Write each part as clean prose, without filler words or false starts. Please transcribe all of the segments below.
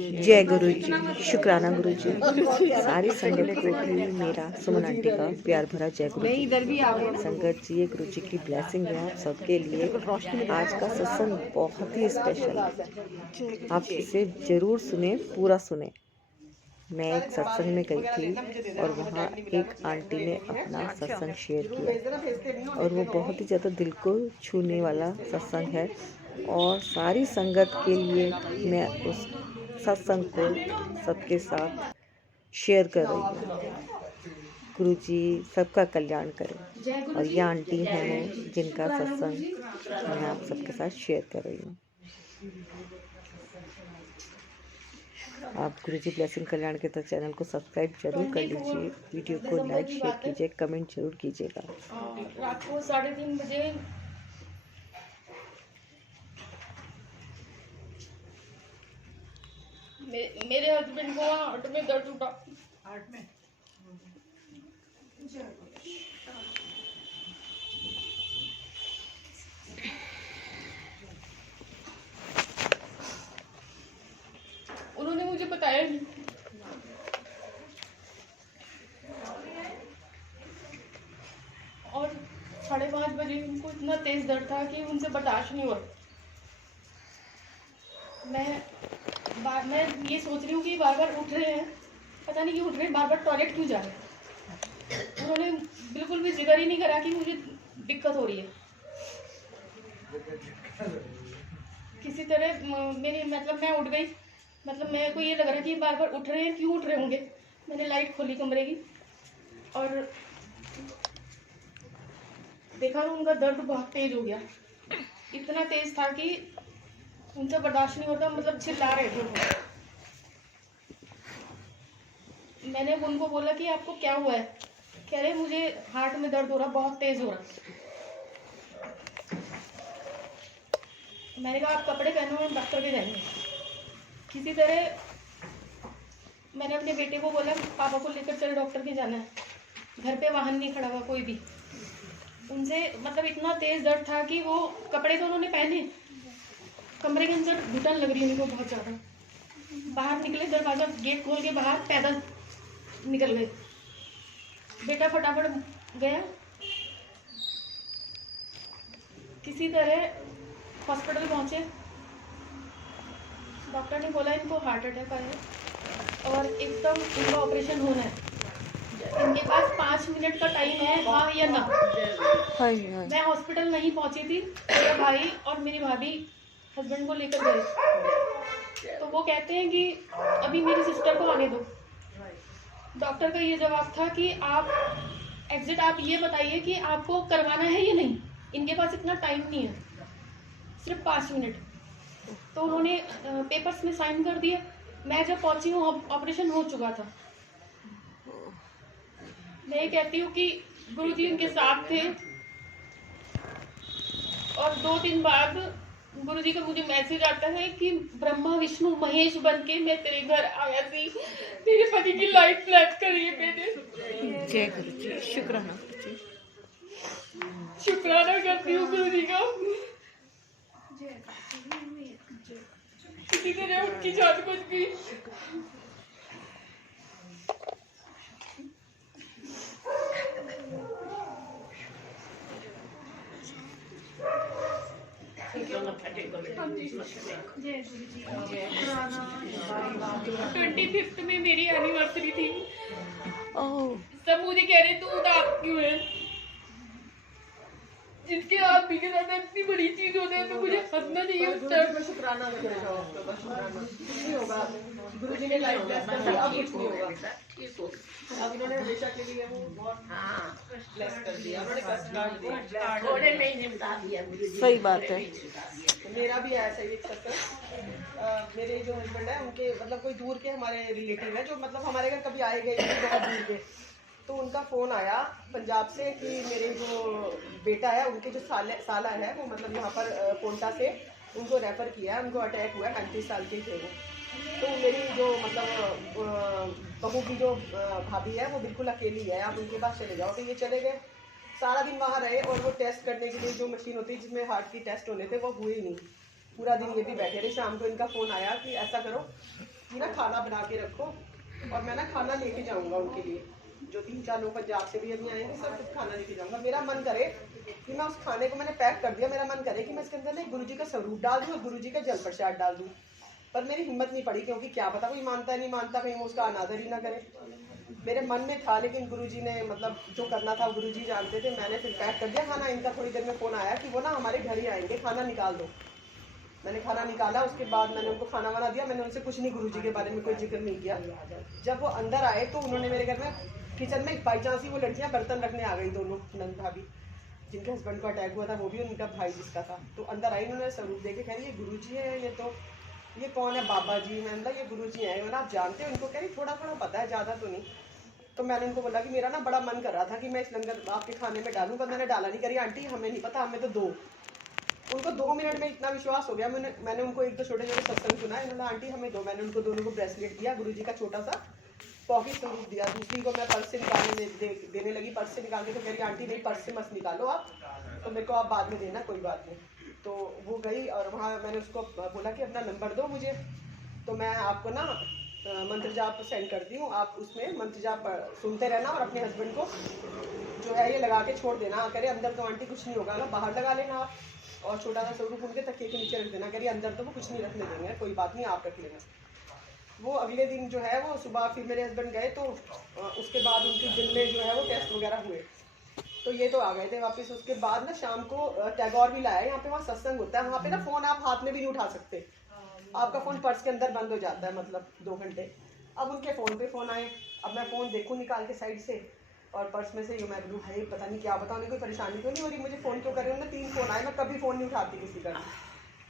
जय गुरु जी, शुक्राना गुरु जी। सारी संगत को भी मेरा सुमन आंटी का प्यार भरा जय गुरु जी। संगत जी, ये गुरु जी की ब्लेसिंग है आप सबके लिए। आज का सत्संग बहुत ही स्पेशल है, आप इसे जरूर सुने, पूरा सुने। मैं एक सत्संग में गई थी और वहाँ एक आंटी ने अपना सत्संग शेयर किया और वो बहुत ही ज़्यादा दिल को छूने वाला सत्संग है और सारी संगत के लिए मैं उस सत्संग को सबके साथ शेयर कर रही हूँ। गुरु जी सबका कल्याण करें। और ये आंटी हैं वो जिनका सत्संग मैं आप सबके साथ शेयर कर रही हूँ। आप गुरु जी ब्लेसिंग कल्याण के तक चैनल को सब्सक्राइब जरूर कर लीजिए, वीडियो को लाइक शेयर कीजिए, कमेंट जरूर कीजिएगा। रात को 3:30 बजे मेरे हस्बैंड को हार्ट में दर्द उठा। हार्ट में उन्होंने मुझे बताया नहीं। और 5:30 बजे उनको इतना तेज दर्द था कि उनसे बर्दाश्त नहीं हुआ। मैं ये सोच रही हूँ कि बार बार उठ रहे हैं, पता नहीं क्यों उठ रहे हैं, बार बार टॉयलेट क्यों जा रहे हैं। उन्होंने बिल्कुल भी जिक्र ही नहीं करा कि मुझे दिक्कत हो रही है। किसी तरह मैं उठ गई। मेरे को ये लग रहा कि बार बार उठ रहे हैं, क्यों उठ रहे होंगे। मैंने लाइट खोली कमरे की और देखा उनका दर्द बहुत तेज हो गया। इतना तेज था कि उनसे बर्दाश्त नहीं होता, चिल्ला रहे थे वो। मैंने उनको बोला कि आपको क्या हुआ है। कह रहे मुझे हार्ट में दर्द हो रहा, बहुत तेज हो रहा। मैंने कहा आप कपड़े पहनो, हम डॉक्टर के जाएंगे। किसी तरह मैंने अपने बेटे को बोला पापा को लेकर चल, डॉक्टर के जाना है। घर पे वाहन नहीं खड़ा हुआ कोई भी। उनसे इतना तेज दर्द था कि वो कपड़े तो उन्होंने पहने, कमरे के अंदर घुटन लग रही है उनको बहुत ज़्यादा। बाहर निकले, दरवाजा गेट खोल के बाहर पैदल निकल गए। बेटा फटाफट गया, किसी तरह हॉस्पिटल पहुंचे। डॉक्टर ने बोला इनको हार्ट अटैक आया है और एकदम इनका ऑपरेशन होना है। इनके पास 5 मिनट का टाइम है, हाँ या ना। मैं हॉस्पिटल नहीं पहुंची थी, मेरा भाई और मेरी भाभी हस्बैंड को लेकर गए। तो वो कहते हैं कि अभी मेरी सिस्टर को आने दो। डॉक्टर का ये जवाब था कि आप ये बताइए कि आपको करवाना है या नहीं। इनके पास इतना टाइम नहीं है, सिर्फ 5 मिनट। तो उन्होंने पेपर्स में साइन कर दिए। मैं जब पहुंची हूँ ऑपरेशन हो चुका था। मैं ये कहती हूँ कि गुरुजी उनके साथ थे और 2 दिन बाद गुरुजी का मुझे मैसेज आता है कि ब्रह्मा विष्णु महेश बन के मैं तेरे घर आया थी, तेरे पति की लाइफ ब्लेस करिए मैंने। जय गुरु जी, शुक्राना गुरु जी। शुक्राना करती हूँ गुरुजी का। किसी तरह उनकी जान बच गई। जय गुरु जी। 25th में मेरी एनिवर्सरी थी। सब मुझे कह रहे तू उदास क्यों है। जिसके आदमी के साथ इतनी बड़ी चीज होती है तो मुझे हंसना चाहिए उस टाइम। शुक्राना नहीं होगा। गुरुजी ने लाइफ ब्लेस कर दिया, अब कुछ नहीं होगा। अब इन्होंने हमेशा के लिए वो बहुत ब्लेस कर दिया, उन्होंने कष्ट काट दिया। थोड़े महीने बता दिया। सही बात है। मेरा भी ऐसा ही एक सत्संग। मेरे जो हस्बैंड है उनके कोई दूर के हमारे रिलेटिव है जो हमारे घर कभी आए गए बहुत दूर के। तो उनका फ़ोन आया पंजाब से कि मेरे जो बेटा है उनके जो साला है वो यहाँ पर पोंटा से उनको रेफ़र किया है, उनको अटैक हुआ है, 35 साल के थे वो। तो मेरी जो बहू की जो भाभी है वो बिल्कुल अकेली है, आप उनके पास चले जाओ। तो ये चले गए, सारा दिन वहाँ रहे और वो टेस्ट करने के लिए जो मशीन होती है जिसमें हार्ट की टेस्ट होने थे वो हुए ही नहीं। पूरा दिन ये भी बैठे रहे। शाम को इनका फ़ोन आया कि ऐसा करो कि ना खाना बना के रखो और मैं ना खाना लेके जाऊंगा उनके लिए, जो 3-4 लोग पंजाब से भी अभी आएंगे, सब कुछ खाना लेके जाऊंगा। मेरा मन करे कि मैं उस खाने को मैंने पैक कर दिया, मेरा मन करे कि मैं इसके अंदर ना गुरुजी का स्वरूप डाल दूँ और गुरुजी का जल प्रसाद डाल दूँ, पर मेरी हिम्मत नहीं पड़ी, क्योंकि क्या पता कोई मानता है नहीं मानता, कहीं वो उसका अनादर ही ना करे। मेरे मन में था, लेकिन गुरुजी ने मतलब जो करना था गुरुजी जानते थे। मैंने फिर पैक कर दिया खाना। इनका थोड़ी देर में फ़ोन आया कि वो ना हमारे घर ही आएंगे, खाना निकाल दो। मैंने खाना निकाला, उसके बाद मैंने उनको खाना वाना दिया। मैंने उनसे कुछ नहीं गुरुजी के बारे में कोई जिक्र नहीं किया। जब वो अंदर आए तो उन्होंने मेरे घर में किचन में बाई चांस ही वो लड़कियाँ बर्तन रखने आ गई, दोनों नंद भाभी जिनके हस्बैंड को अटैक हुआ था, वो भी उनका भाई जिसका था। तो अंदर आई, उन्होंने स्वरूप देखे, कह रही ये गुरुजी है, ये कौन है? बाबा जी। मैंने बोला ये गुरुजी हैं। मैंने आप जानते हो उनको? कह रही थोड़ा थोड़ा पता है, ज़्यादा तो नहीं। तो मैंने उनको बोला कि मेरा ना बड़ा मन कर रहा था कि मैं इस लंगर आपके खाने में डालूं, पर मैंने डाला नहीं। करी आंटी हमें नहीं पता, हमें तो दो। उनको 2 मिनट में इतना विश्वास हो गया। मैंने उनको 1-2 छोटे छोटे सत्संग सुनाए। उन्होंने आंटी हमें दो। मैंने उनको दोनों को ब्रेसलेट दिया, गुरुजी का छोटा सा पॉकेट स्वरूप दिया। दूसरी को मैं पर्स से निकालने देने लगी। पर्स से निकाल के तो कह रही आंटी नहीं, पर्स से मत निकालो आप, तो मेरे को आप बाद में देना, कोई बात नहीं। तो वो गई और वहाँ मैंने उसको बोला कि अपना नंबर दो मुझे, तो मैं आपको ना मंत्र जाप सेंड करती हूँ, आप उसमें मंत्र जाप सुनते रहना और अपने हस्बैंड को जो है ये लगा के छोड़ देना। करे अंदर तो आंटी कुछ नहीं होगा ना, बाहर लगा लेना आप, और छोटा सा स्वरूप उनके तकिए के नीचे रख देना। करिए अंदर तो वो कुछ नहीं रखने देंगे, कोई बात नहीं, आप रख लेना। वो अगले दिन जो है वो सुबह फिर मेरे हस्बैंड गए, तो उसके बाद उनके दिल में जो है वो टेस्ट वगैरह हुए, तो ये तो आ गए थे वापस। उसके बाद ना शाम को टैगोर भी लाया, यहाँ पे वहाँ सत्संग होता है, वहाँ पे ना फ़ोन आप हाथ में भी नहीं उठा सकते, आपका फ़ोन पर्स के अंदर बंद हो जाता है, मतलब 2 घंटे। अब उनके फ़ोन पे फ़ोन आए, अब मैं फ़ोन देखूँ निकाल के साइड से, और पर्स में से ये मैं बोलूँ भाई पता नहीं क्या बताऊँ, उन्हें कोई परेशानी तो नहीं हो रही, मुझे फ़ोन क्यों कर रहे हैं? उन्होंने 3 फ़ोन आए, मैं कभी फ़ोन नहीं उठाती किसी का।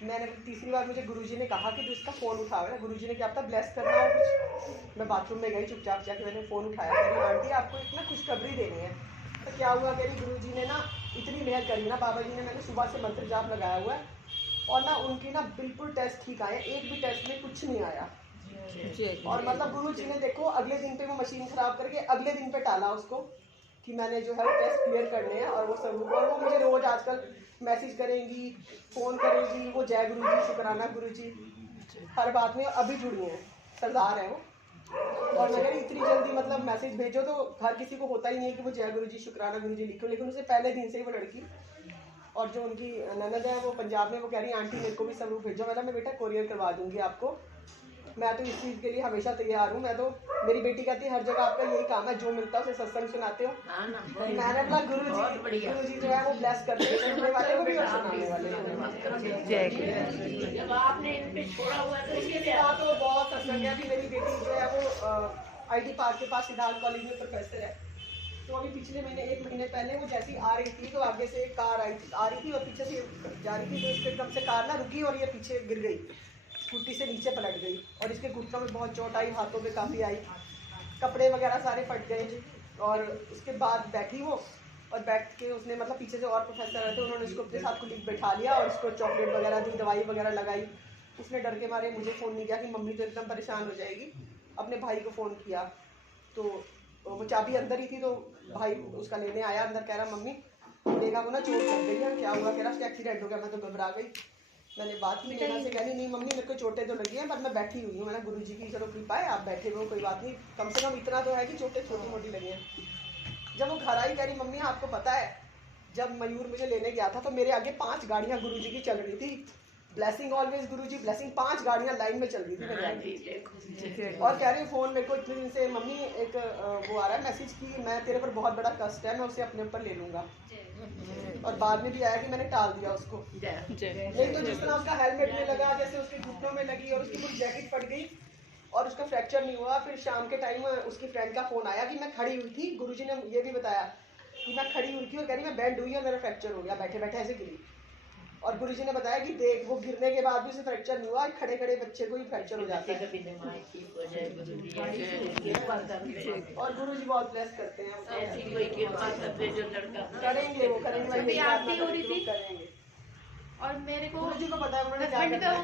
मैंने तीसरी बार मुझे गुरुजी ने कहा कि तू इसका फ़ोन उठाओ ना, गुरुजी ने क्या पता ब्लेस करना हो कुछ। मैं बाथरूम में गई चुपचाप जाके, मैंने फ़ोन उठाया, मेरी आंटी आपको एक ना खुशखबरी देनी है। तो क्या हुआ, मेरी गुरुजी ने ना इतनी मेहर करी ना, बाबा जी ने, मैंने सुबह से मंत्र जाप लगाया हुआ है, और ना उनकी ना बिल्कुल टेस्ट ठीक आए, एक भी टेस्ट में कुछ नहीं आया। और मतलब गुरु जी ने देखो अगले दिन पे वो मशीन खराब करके अगले दिन पे टाला उसको कि मैंने जो है वो टेस्ट क्लियर करने हैं, और वो सब, और वो मुझे रोज आजकल मैसेज करेंगी, फ़ोन करेंगी, वो जय गुरु जी, शुक्राना गुरु जी, हर बात में अभी जुड़ी हैं, सरदार हैं वो। और मगर इतनी जल्दी मतलब मैसेज भेजो तो हर किसी को होता ही नहीं है कि वो जय गुरु जी, शुक्राना गुरु जी लिखो, लेकिन उसे पहले दिन से ही वो लड़की, और जो उनकी ननद है वो पंजाब में, वो कह रही आंटी मेरे को भी स्वरूप भेजो। मैं बेटा कोरियर करवा दूंगी आपको, मैं तो इस चीज़ के लिए हमेशा तैयार हूँ। मैं तो, मेरी बेटी कहती है हर जगह आपका यही काम है, जो मिलता है उसे सत्संग सुनाते हो। मैंने बोला गुरु जी जो है वो ब्लेस करते हैं, सुनने वाले को भी और सुनाने वाले को। जय गुरु। जब आपने इन पे छोड़ा हुआ है तो इसके बाद तो बहुत सत्संग है। अभी मेरी बेटी जो है वो IT पार्क के पास सिद्धार्थ कॉलेज में प्रोफेसर है। तो अभी पिछले महीने 1 महीने पहले वो जैसी आ रही थी, तो आगे से एक कार आ रही थी और पीछे से जा रही थी, तो इसके एकदम से कार ना रुकी और ये पीछे गिर गई, स्कूटी से नीचे पलट गई, और इसके घुटनों में बहुत चोट आई, हाथों पे काफ़ी आई, कपड़े वगैरह सारे फट गए। और उसके बाद बैठी वो, और बैठ के उसने मतलब पीछे से और प्रोफेसर रहते, उन्होंने उसको अपने साथ कुलीग बैठा लिया और उसको चॉकलेट वगैरह दी, दवाई वगैरह लगाई। उसने डर के मारे मुझे फ़ोन नहीं किया कि मम्मी तो एकदम परेशान हो जाएगी, अपने भाई को फ़ोन किया। तो वो चाबी अंदर ही थी, तो भाई उसका लेने आया अंदर, कह रहा मम्मी देखा वो ना चोट लग गई है, क्या हुआ? कह रहा उसका एक्सीडेंट हो गया। मैं तो घबरा गई। मैंने बात की लेना से, कह रही नहीं मम्मी मेरे को चोटें तो लगी हैं, पर मैं बैठी हुई हूँ। मैंने गुरु जी की चलो कृपा है, आप बैठे हुए कोई बात नहीं, कम से कम इतना तो है कि चोटें छोटी मोटी लगी हैं। जब वो घर आई, कह रही मम्मी आपको पता है जब मयूर मुझे लेने गया था तो मेरे आगे 5 गाड़ियाँ गुरु जी की चल रही थी, ब्लेसिंग ऑलवेज गुरु जी ब्लेसिंग, 5 गाड़ियाँ लाइन में चल रही थी मेरे आगे। और कह रही फ़ोन मेरे को इतने दिन से, मम्मी एक वो आ रहा है मैसेज कि मैं तेरे पर बहुत बड़ा कष्ट है, मैं उसे अपने ऊपर ले लूँगा। और बाद में भी आया कि मैंने टाल दिया उसको। नहीं तो जिस तरह उसका हेलमेट में लगा, जैसे उसके घुटनों में लगी, और उसकी पूरी जैकेट फट गई और उसका फ्रैक्चर नहीं हुआ। फिर शाम के टाइम उसकी फ्रेंड का फ़ोन आया कि मैं खड़ी हुई थी, गुरुजी ने ये भी बताया कि मैं खड़ी हुई थी और कह रही मैं बेंड हुई और मेरा फ्रैक्चर हो गया, बैठे बैठे ऐसे गिरी। और गुरुजी ने बताया कि देख वो गिरने के बाद भी उसे फ्रैक्चर नहीं हुआ, खड़े खड़े बच्चे को ही फ्रैक्चर हो जाता है। और गुरुजी बहुत ब्लेस करते हैं, करेंगे वो, करेंगे। आरती हो रही थी और मेरे को गुरुजी को पता है उन्होंने क्या हस्बैंड करना का है।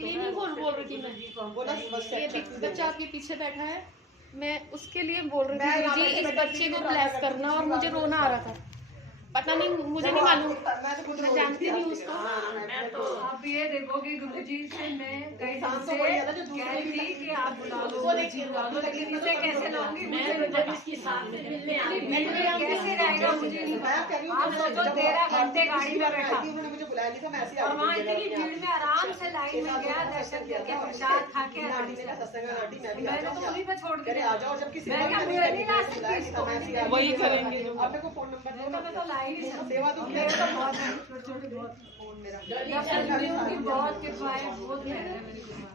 ये नहीं बोल रही थी मैं, बोला बस ये बच्चा आपके पीछे बैठा है, मैं उसके लिए बोल रही मैं थी यहाँ जी बैठे इस बैठे बच्चे को वीडियो ब्लेस बना करना, और करती मुझे थी, रोना आ रहा था। पता नहीं, मुझे नहीं मालूम, मैं तो खुद मैं जानती नहीं उसको। आप ये देखोगे गुरुजी से मैं कई दिन से कह रही थी कि आप बुला लो लेकिन इसे कैसे लाऊंगी मुझे नहीं पता। कैसे रहेगा मुझे नहीं पता। आप सोचो 13 घंटे गाड़ी में बैठा उन्होंने मुझे बुलाया नहीं था, मैं ऐसे और वहाँ इतनी भीड़ में आराम से लाइन में गया, दर्शन करके प्रसाद खा के आराम से। मैंने तो उन्हीं पे छोड़ दिया। आ जाओ, जबकि मैं क्या मुझे नहीं ला सकती इसको। वही करेंगे। आपने को फोन नंबर दो ना, मैं तो ला ही नहीं सकती। सेवा तो मेरे तो बहुत है, छोटे-छोटे बहुत फोन मेरा या फिर उनकी बहुत कृपा है, बहुत मेहर है मेरे ऊपर।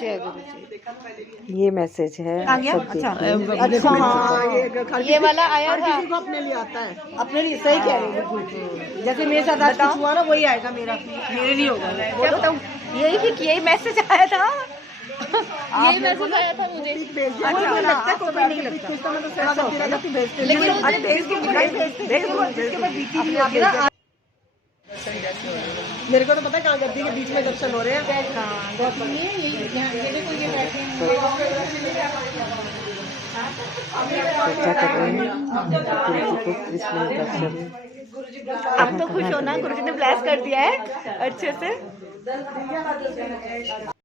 जय गुरु जी। देखा था पहले भी। ये मैसेज है सबके लिए। अच्छा हाँ, ये वाला आया था। किसी को अपने लिए आता है, अपने लिए सही कह रही हूँ। जैसे मेरे साथ आज कुछ हुआ ना, वही आएगा मेरा, मेरे लिए होगा। यही मैसेज आया था। यही मैसेज आया था मुझे। अच्छा लगता है, कोई नहीं लगता। तो मैं तो सेवा करती रहती, भेजते लेकिन अरे भेज के दिखाई भेजते, इसके बाद बीती भी होती है। मेरे को तो पता है कहाँ गद्दी के बीच में दर्शन हो रहे हैं। चर्चा कर रहे हैं गुरु जी को कृष्ण दर्शन। आप तो खुश हो ना, गुरु जी ने ब्लेस कर दिया है अच्छे से।